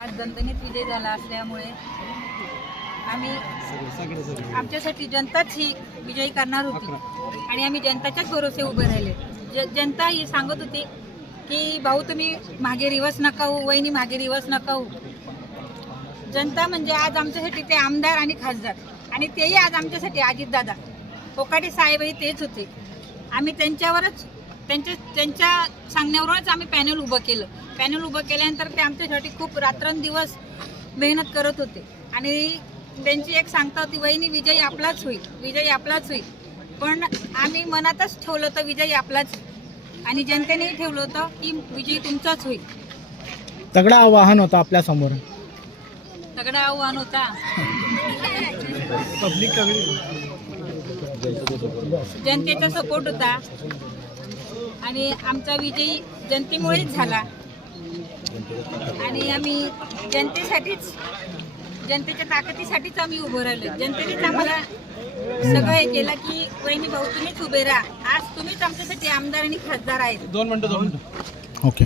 आज दणदणीत विजय झाला असल्यामुळे आम्ही आमच्यासाठी जनताच ही विजयी करणार होती. आणि आम्ही जनताच्याच भरोसे उभे राहिले. ज- जनता ही सांगत होती की भाऊ तुम्ही मागे रिवर्स नका हो वहिनी मागे रिवर्स नका हो जनता म्हणजे आज आमच्यासाठी ते आमदार आणि खासदार. आणि तेही आज आमच्यासाठी अजितदादा. कोकाटे साहेबही तेच होते. आम्ही त्यांच्यावरच त्यांच्या त्यांच्या सांगण्यावरूनच आम्ही पॅनल उभं केलं. पॅनल उभं केल्यानंतर ते आमच्यासाठी खूप रात्रंदिवस मेहनत करत होते. आणि त्यांची एक सांगता होती वहिनी विजय आपलाच होईल. विजय आपलाच होईल. पण आम्ही मनातच ठेवलं होतं विजय आपलाच आणि जनतेनेही ठेवलं होतं की विजय तुमचाच होईल. तगडा आवाहन होतं आपल्यासमोर. तगडा आव्हान होता. जनतेचा सपोर्ट होता. आणि आमचा विजयी जनतेमुळेच झाला. आणि आम्ही जनतेसाठीच जनतेच्या ताकदीसाठीच आम्ही उभं राहिलो. जनतेनेच आम्हाला सगळं हे केलं की वहिनी भाऊ तुम्हीच उभे राहा. आज तुम्हीच आमच्यासाठी आमदार आणि खासदार आहेत. दोन मिनटं दोन मिनटं. ओके.